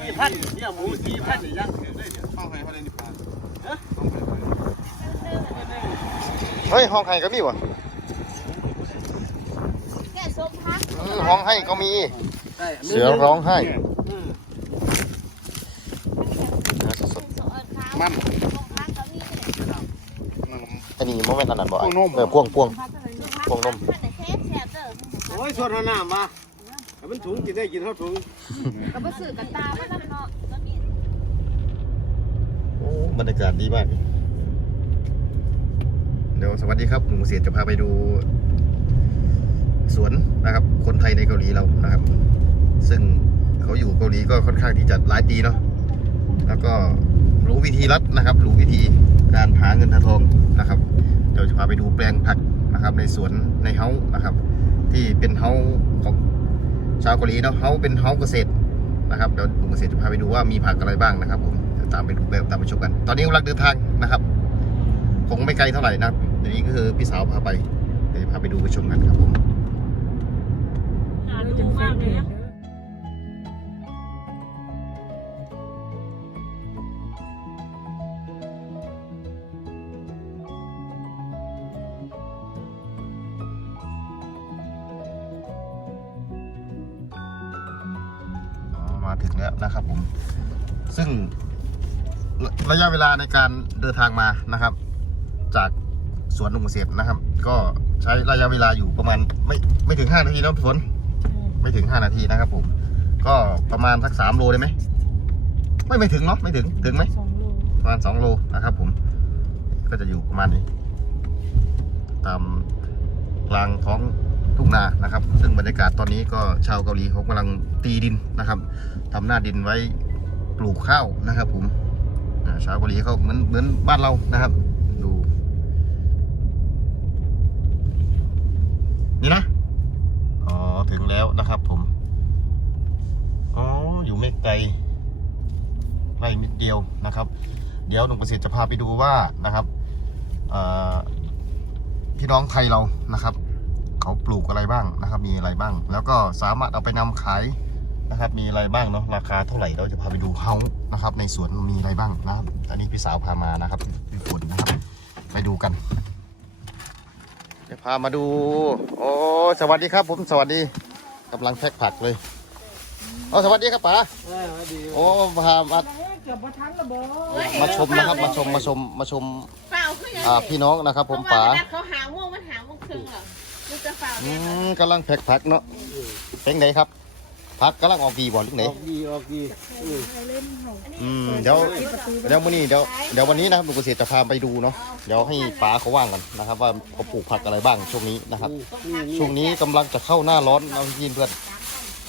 สี่พันเนี่ยหมูสี่พันนี่ยังถือได้เนี่ยห้องไปเขาเลยนิพพานฮะห้องไปเขาเลยเฮ้ยห้องไห้ก็มีวะแค่ส้มพักอืมห้องไห้ก็มี ได้เสือร้องไห้อืมมันอันนี้โมเมนต์อันนั้นบ่พวงนมเออพวงพวงพวงนมแต่แซ่บแซ่บเด้อโอ้ยชวนหน้ามา มันถุงกินได้กินเท่าถุงก็บ่ซื้อกันตามันเนาะก็มีโอ้บรรยากาศดีมาก เดี๋ยวสวัสดีครับหนุ่มเสียจะพาไปดู สวนนะครับ คนไทยในเกาหลีเรานะครับ ซึ่งเขาอยู่เกาหลีก็ค่อนข้างที่จะหลายปีเนาะแล้วก็รู้วิธีรัดนะครับรู้วิธีการหาเงินหาทองนะครับ เดี๋ยวจะพาไปดูแปลงผักนะครับ ในสวนในเฮาส์นะครับ ที่เป็นเฮาส์ของ ชาวเกาหลีเนาะเฮาเป็นเฮาเกษตรนะครับเดี๋ยวหนุ่มเกษตรจะพาไปดูว่ามีผักอะไรบ้างนะครับผมตามไปดูแบบตามไปชมกัน ตอนนี้กำลังเดินทางนะครับคงไม่ไกลเท่าไหร่นะเดี๋ยวนี้ก็คือพี่สาวพาไปเดี๋ยวพาไปดูไปชมกันครับผมดูมากเลย ถึงแล้วนะครับผม ซึ่งระระยะเวลาในการเดินทางมานะครับ จากสวนลุงเกษตรนะครับ ก็ใช้ระยะเวลาอยู่ประมาณไม่ไม่ถึง 5 นาทีนะพี่ฝนไม่ถึง 5 นาทีนะครับผม ก็ประมาณสัก 3 โลได้ไหมไม่ไม่ถึงเนาะไม่ถึงถึงไหมประมาณ 2 โลนะครับผม ก็จะอยู่ประมาณนี้ ตามกลางท้อง ทุ่งนานะครับ ซึ่งบรรยากาศตอนนี้ก็ชาวเกาหลีเขากำลังตีดินนะครับทำหน้าดินไว้ปลูกข้าวนะครับผมชาวเกาหลีเขาเหมือนเหมือนบ้านเรานะครับ ดูนี่นะอ๋อถึงแล้วนะครับผมอ๋ออยู่ไม่ไกลไล่นิดเดียวนะครับ เดี๋ยวหนุ่มเกษตรจะพาไปดูว่านะครับพี่น้องไทยเรานะครับ เขาปลูกอะไรบ้างนะครับ มีอะไรบ้าง แล้วก็สามารถเอาไปนำขายนะครับ มีอะไรบ้างเนาะราคาเท่าไหร่เราจะพาไปดูเฮาส์นะครับ ในสวนมีอะไรบ้างนะครับอันนี้พี่สาวพามานะครับพี่ฝนนะครับ ไปดูกันจะพามาดู โอ้สวัสดีครับ ผมสวัสดีกำลังแพ็คผักเลยโอ้สวัสดีครับป๋าเออดีโอ้พามามาชมนะครับ มาชมมาชมมาชมเปล่าคือยังอ่าพี่น้องนะครับ ผมป๋าเขาหาโมงมันหาโมงครึ่งเหรอ มันจะเปล่าอืมกำลังแพ็คผักเนาะเป็นไงครับผักกำลังออกดีบ่หรือไงออกดีออกดีอืมอืมเดี๋ยวเดี๋ยวมื้อนี้เดี๋ยวเดี๋ยววันนี้นะครับลุงเกษตรจะพาไปดูเนาะเดี๋ยวให้ป๋าเขาว่างกันนะครับ ว่าเขาปลูกผักอะไรบ้างช่วงนี้นะครับช่วงนี้กำลังจะเข้าหน้าร้อนเรายินเพื่อน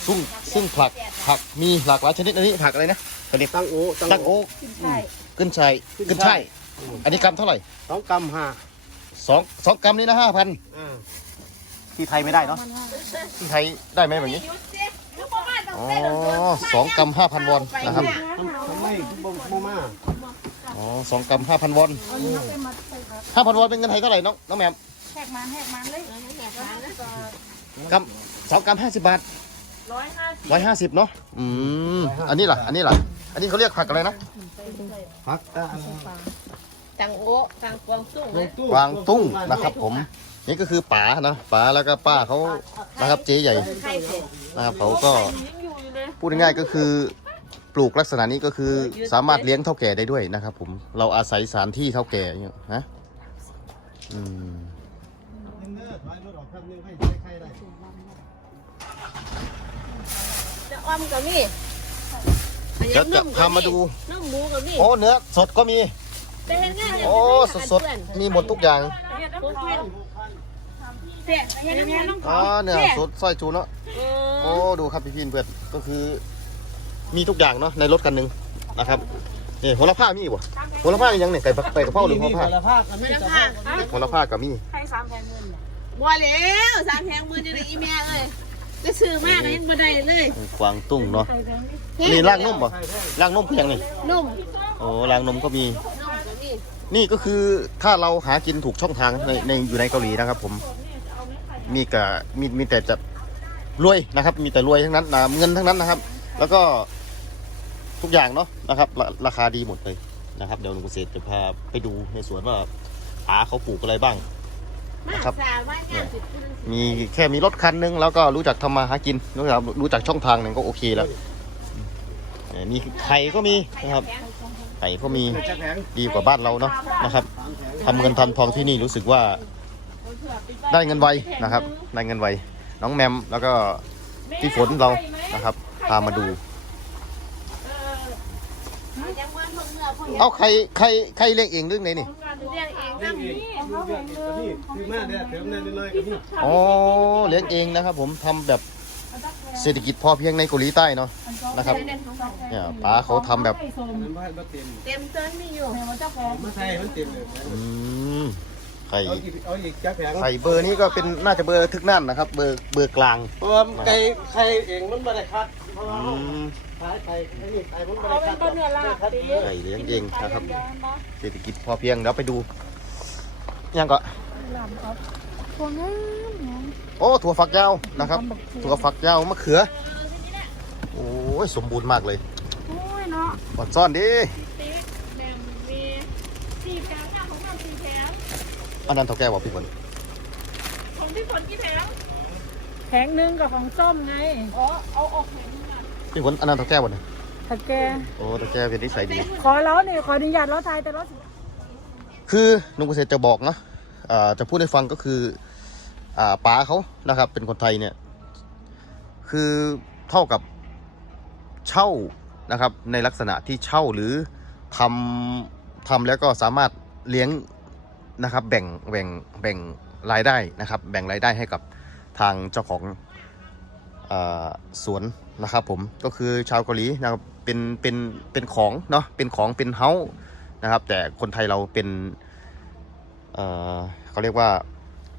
ซึ่งซึ่งผักผักมีหลากหลายชนิดอันนี้ผักอะไรนะอันนี้ตั้งโอ้ตั้งโอ๊กขึ้นชัยขึ้นช่ายอันนี้กรัมเท่าไหร่สองกำห้าสองสองกรัมนี่นะห้าพันอ่า ที่ไทยไม่ได้เนาะที่ไทยได้ไหมแบบนี้ยุดสิลูกประมาณต้องอ๋อเต้นลงตัวสองกรัมห้าพันวอนนะครับทำไมคือบ่บ่มาอ๋อสองกรัมห้าพันวอนห้าพันวอนเป็นเงินไทยเท่าไหร่น้องน้องแหมมแหกมันแหกมันเลยกรัมสองกรัมห้าสิบบาทร้อยห้าสิบร้อยห้าสิบเนาะอืมอันนี้ล่ะอันนี้ล่ะอันนี้เขาเรียกผักอะไรนะพักตาตังโอ้ตังกวางตุ้งเลยกวางตุ้งนะครับผม นี่ก็คือป๋านะป๋าแล้วก็ป้าเขานะครับเจ๊ใหญ่ไข่เผ็ดนะครับเขาก็พูดง่ายๆก็คือปลูกลักษณะนี้ก็คือสามารถเลี้ยงเท่าแก่ได้ด้วยนะครับ ผมเราอาศัยสถานที่เท่าแก่อย่างเงี้ยนะอืมจะอ้อมกับมีเดี๋ยวจะพามาดูน้ำหมูกับมีโอ้เนื้อสดก็มีไปเห็นงานโอ้สดๆมีหมดทุกอย่าง เผ็ดเห็นงานน้องขอ๋อเนื้อสดสร้อยจูเนาะโอ้ดูครับพี่พีนเพื่อนก็คือ มีทุกอย่างเนาะในรถคันหนึ่งนะครับนี่โหระพามีบ่โหระพาอีกอยังเนี่ยไก่ไก่กระเพราหรือโหระพาละภาคอันนี้ไม่จะละภาค่ะคโหระพากับมีบ่แล้วสามแพงมือจะได้อีแม่เอ้ยจะซื้อมากยังบ่ได้เลยกวางตุ้งเนาะนี่ล่างนุ่มบ่ล่างนุ่มคือยังนี่นุ่มโอ้ล่างนมก็มีนุ่มกับมี นี่ก็คือถ้าเราหากินถูกช่องทางในในอยู่ในเกาหลีนะครับผม มีกะมีมีแต่จะรวยนะครับ มีแต่รวยทั้งนั้นนะเงินทั้งนั้นนะครับ แล้วก็ทุกอย่างเนาะนะครับราราคาดีหมดเลยนะครับเดี๋ยวลุงเกษตรจะพาไปดูในสวนว่าผาเขาปลูกอะไรบ้างมาครับสาวว่างานสิบพูดจังสิมีแค่มีรถคันนึง แล้วก็รู้จักทำมาหากินรู้จักรู้จักช่องทางหนึ่งก็โอเคแล้วมีไข่ก็มีนะครับไข่ก็มีดีกว่าบ้านเราเนาะนะครับสามแผงทำเงินทำทองที่นี่รู้สึกว่า ได้เงินไวนะครับ ได้เงินไว น้องแมมแล้วก็พี่ฝนเรานะครับ พามาดู เอายังว่าพวกเมื่อพวกเอาใครใครใครเลี้ยงเองเรื่องไหนนี่เลี้ยงเองเลี้ยนั่งงเองนี่เลี้ยงเองก็มีคือแม่เนี่ยเติมได้น้อยๆก็มีอ๋อเลี้ยงเองนะครับ ผมทำแบบเศรษฐกิจพอเพียงในเกาหลีใต้เนาะนะครับเนี่ยป้าเขาทำแบบมันบ้านมาเต็มเต็มต้นมีอยู่มาใส่มันเต็มเลยอืม ไข่เอาอีกเอาอีกจักแผงไข่เบอร์นี้ก็เป็นน่าจะเบอร์ทึกนั่นนะครับ เบอร์เบอร์กลางเพราะว่าไก่ไข่เองมันไม่ได้คัดเพราะว่าอืมขายไข่ไอ้นี่ไข่มันไม่ได้คัดเอาเป็นเนื้อลาบไก่เลี้ยงเองนะครับ เศรษฐกิจพอเพียงเดี๋ยวไปดูยังก็พวงนั้นโอ้ถั่วฝักยาวนะครับ ถั่วฝักยาวมะเขือ โอ้ยสมบูรณ์มากเลยโอ้ยเนาะอดซ่อนดิติ๊กแดมมีสี่แถวค่ะของเราสี่แถว อันนั้นเท่าแก่บอกพี่ฝนของพี่ฝนกี่แถวแผงหนึ่งกับของส้มไงอ๋อ เอาออกแผงนึงอะพี่ฝนอันนั้นเท่าแก่บ่เนี่ยถ้าแกโอ้เท่าแก่เป็นนิสัยดี ขอแล้วนี่ขออนุญาตเราทายแต่เราคือลุงเกษตรจะบอกนะอ่าจะพูดให้ฟังก็คืออ่าป๋าเขานะครับ เป็นคนไทยเนี่ย คือเท่ากับเช่านะครับ ในลักษณะที่เช่าหรือทำทำแล้วก็สามารถเลี้ยง นะครับแบ่งแบ่งแบ่งรายได้นะครับ แบ่งรายได้ให้กับทางเจ้าของอสวนนะครับผมก็คือชาวเกาหลีนะครับเป็นเป็นเป็นของเนาะเป็นของเป็นเฮาส์นะครับ แต่คนไทยเราเป็นเเขาเรียกว่า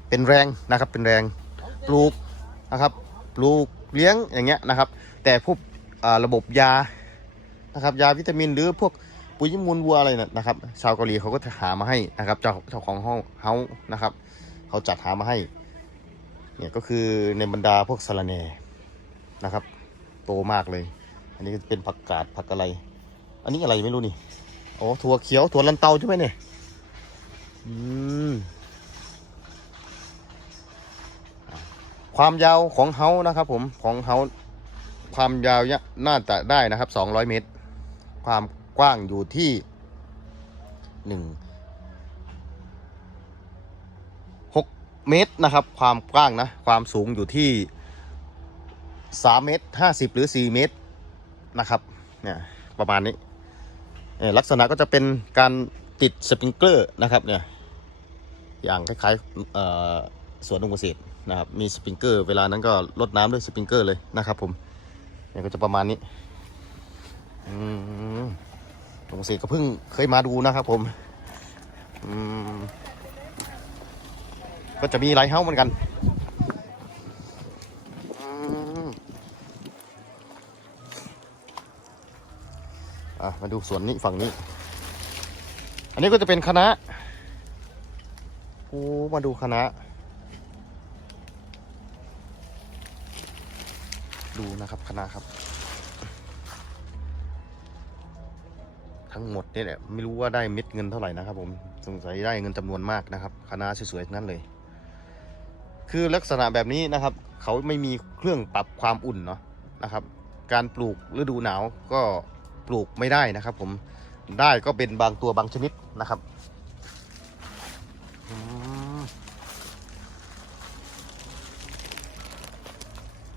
เป็นแรงนะครับเป็นแรงปลูกนะครับปลูกเลี้ยงอย่างเงี้ยนะครับ แต่พวกระบบยานะครับยาวิตามินหรือพวก ปุ๋ยมูลวัวอะไรนะนะครับ ชาวเกาหลีเขาก็หามาให้นะครับ เจ้าเจ้าของห้องเฮานะครับ เขาจัดหามาให้ เนี่ยก็คือในบรรดาพวกสะระแน่นะครับ โตมากเลย อันนี้เป็นผักกาดผักอะไร อันนี้อะไรไม่รู้นี่โอ้ถั่วเขียวถั่วลันเตาใช่ไหมเนี่ยอืมความยาวของเฮานะครับ ผมของเฮาความยาวเนี่ยน่าจะได้นะครับ 200 เมตร ความ กว้างอยู่ที่หนึ่งหกเมตรนะครับ ความกว้างนะ ความสูงอยู่ที่3เมตร50หรือ4เมตรนะครับเนี่ยประมาณนี้ลักษณะก็จะเป็นการติดสปริงเกอร์นะครับเนี่ยอย่างคล้ายๆสวนลุงเกษตรนะครับมีสปริงเกอร์เวลานั้นก็ลดน้ำด้วยสปริงเกอร์เลยนะครับผมเนี่ยก็จะประมาณนี้อืม ลุงเสกก็เพิ่งเคยมาดูนะครับผมก็จะมีไลท์เฮ้าเหมือนกันอะมาดูสวนนี้ฝั่งนี้ อันนี้ก็จะเป็นคณะโอ้มาดูคณะ ดูนะครับคณะครับ ทั้งหมดเนี่ยแหละไม่รู้ว่าได้เม็ดเงินเท่าไหร่นะครับผมสงสัยได้เงินจำนวนมากนะครับคณะสวยๆนั้นเลย คือลักษณะแบบนี้นะครับ เขาไม่มีเครื่องปรับความอุ่นเนาะนะครับ การปลูกฤดูหนาวก็ปลูกไม่ได้นะครับ ผมได้ก็เป็นบางตัวบางชนิดนะครับ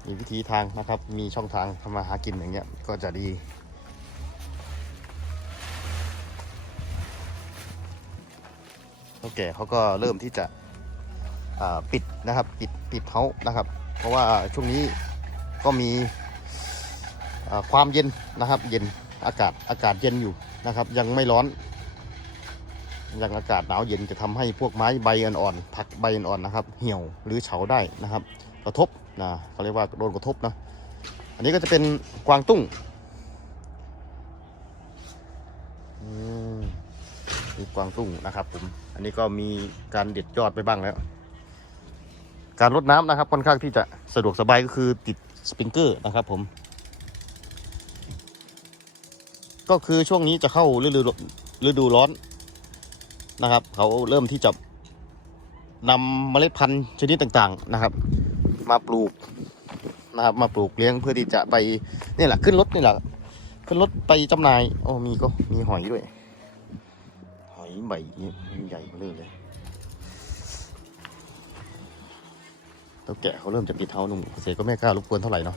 มีวิธีทางนะครับ มีช่องทางทำมาหากินอย่างเงี้ยก็จะดี เท่าแก่เขาก็เริ่มที่จะปิดนะครับปิดปิดเขานะครับ เพราะว่าช่วงนี้ก็มีความเย็นนะครับ เย็นอากาศอากาศเย็นอยู่นะครับ ยังไม่ร้อน ยังอากาศหนาวเย็นจะทำให้พวกไม้ใบอ่อนๆผักใบอ่อนๆนะครับ เหี่ยวหรือเฉาได้นะครับ กระทบนะเขาเรียกว่าโดนกระทบนะอันนี้ก็จะเป็นกวางตุ้งอืมมี กวางตุ้งนะครับ ผม อันนี้ก็มีการเด็ดยอดไปบ้างแล้ว การรดน้ำนะครับ ค่อนข้างที่จะสะดวกสบายก็คือติดสปริงเกอร์นะครับ ผม ก็คือช่วงนี้จะเข้าฤดูฤดูร้อนนะครับ เขาเริ่มที่จะนำเมล็ดพันธุ์ชนิดต่างๆนะครับ มาปลูกนะครับ มาปลูกเลี้ยงเพื่อที่จะไปนี่แหละขึ้นรถนี่แหละขึ้นรถไปจำหน่ายโอ้มีก็มีหอยด้วย บใหญ่เบ้อเร่อเลยต้าแกะเขาเริ่มจะปิดเท้าหนุ่มเกษตรก็ไม่กล้ารบกวนเท่าไหร่เนาะ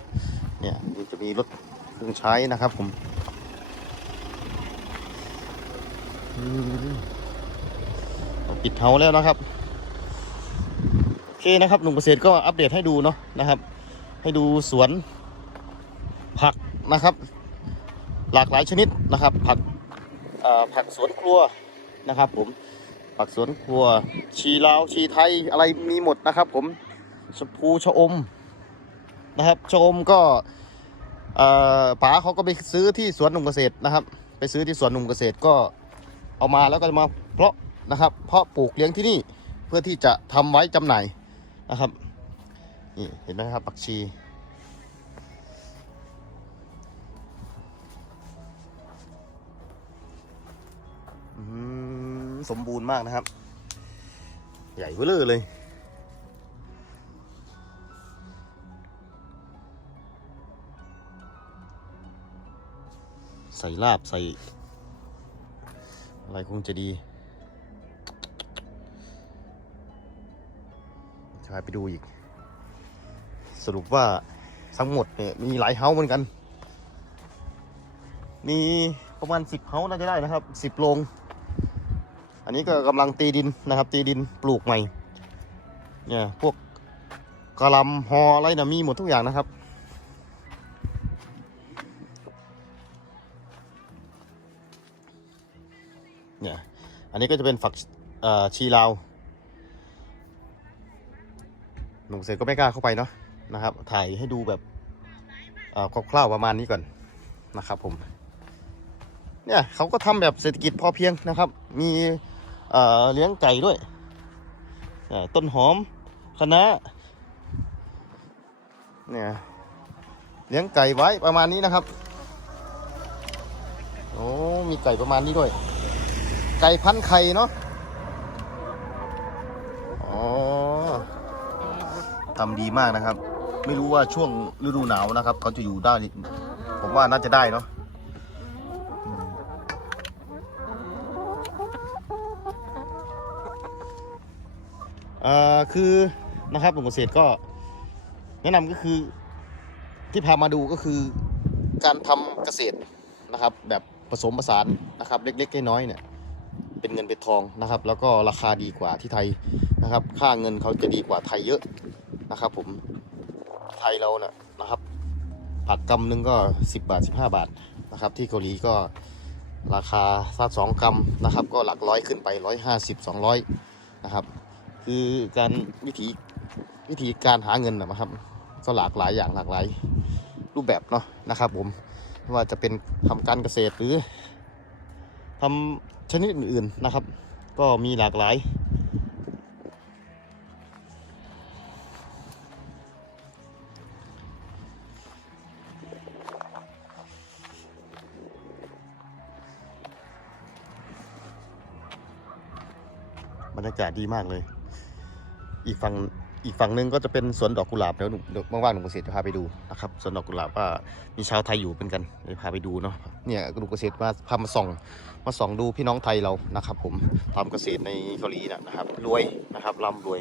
เนี่ยจะมีรถเครื่องใช้นะครับผมอืมปิดเท้าแล้วนะครับโอเคนะครับหนุ่มเกษตรก็อัปเดตให้ดูเนาะนะครับ ให้ดูสวนผักนะครับ หลากหลายชนิดนะครับ ผักผักสวนครัว นะครับ ผมผักสวนครัว ชีลาวชีไทยอะไรมีหมดนะครับ ผมชมพูชะอมนะครับชะอมก็ป๋าเขาก็ไปซื้อที่สวนหนุ่มเกษตรนะครับ ไปซื้อที่สวนหนุ่มเกษตรก็เอามาแล้วก็มาเพาะนะครับ เพาะปลูกเลี้ยงที่นี่เพื่อที่จะทำไว้จำหน่ายนะครับนี่เห็นไหมครับผักชี สมบูรณ์มากนะครับ ใหญ่เบ้อเร่อเลย ใส่ลาบใส่ อะไรคงจะดีพาไปดูอีก สรุปว่าทั้งหมดเนี่ยมีหลายเฮาเหมือนกัน มีประมาณ10เฮาน่าจะได้นะครับ10โรง อันนี้ก็กำลังตีดินนะครับ ตีดินปลูกใหม่ เนี่ยพวกกระลำฮออะไรนะมีหมดทุกอย่างนะครับ เนี่ยอันนี้ก็จะเป็นฝักชีลาวหนุ่มเสร็จก็ไม่กล้าเข้าไปเนาะนะครับ ถ่ายให้ดูแบบคร่าวๆประมาณนี้ก่อนนะครับผม เนี่ยเขาก็ทำแบบเศรษฐกิจพอเพียงนะครับ มี เลี้ยงไก่ด้วยต้นหอมคะน้าเนี่ยเลี้ยงไก่ไว้ประมาณนี้นะครับโอ้มีไก่ประมาณนี้ด้วย ไก่พันไข่เนาะอ๋อทำดีมากนะครับ ไม่รู้ว่าช่วงฤดูหนาวนะครับ เขาจะอยู่ได้ ผมว่าน่าจะได้เนาะ เอ่อคือนะครับหนุ่มเกษตรก็ แนะนำก็คือที่พามาดูก็คือการทำเกษตรนะครับ แบบผสมผสานนะครับ เล็กๆน้อยๆเนี่ย เป็นเงินเป็นทองนะครับ แล้วก็ราคาดีกว่าที่ไทยนะครับ ค่าเงินเขาจะดีกว่าไทยเยอะนะครับ ผมไทยเราเนี่ยนะครับ ผักกำหนึ่งก็ 10 บาท 15 บาทนะครับ ที่เกาหลีก็ราคาถ้าสองกำนะครับ ก็หลักร้อยขึ้นไป 150 200 นะครับ คือการวิธีวิธีการหาเงินนะครับก็หลากหลายอย่างหลากหลายรูปแบบเนาะนะครับ ผมว่าจะเป็นทำการเกษตรหรือทำชนิดอื่นๆนะครับ ก็มีหลากหลายบรรยากาศดีมากเลย อีกฝั่งอีกฝั่งหนึ่งก็จะเป็นสวนดอกกุหลาบเดี๋ยวหนูเดี๋ยวว่างๆหนุ่มเกษตรจะพาไปดูนะครับสวนดอกกุหลาบว่ามีชาวไทยอยู่เป็นกันเดี๋ยวพาไปดูเนาะเนี่ยหนุ่มเกษตรมาพามาส่องมาส่องดูพี่น้องไทยเรานะครับ ผมทำเกษตรในเกาหลีนะครับรวยนะครับร่ำรวย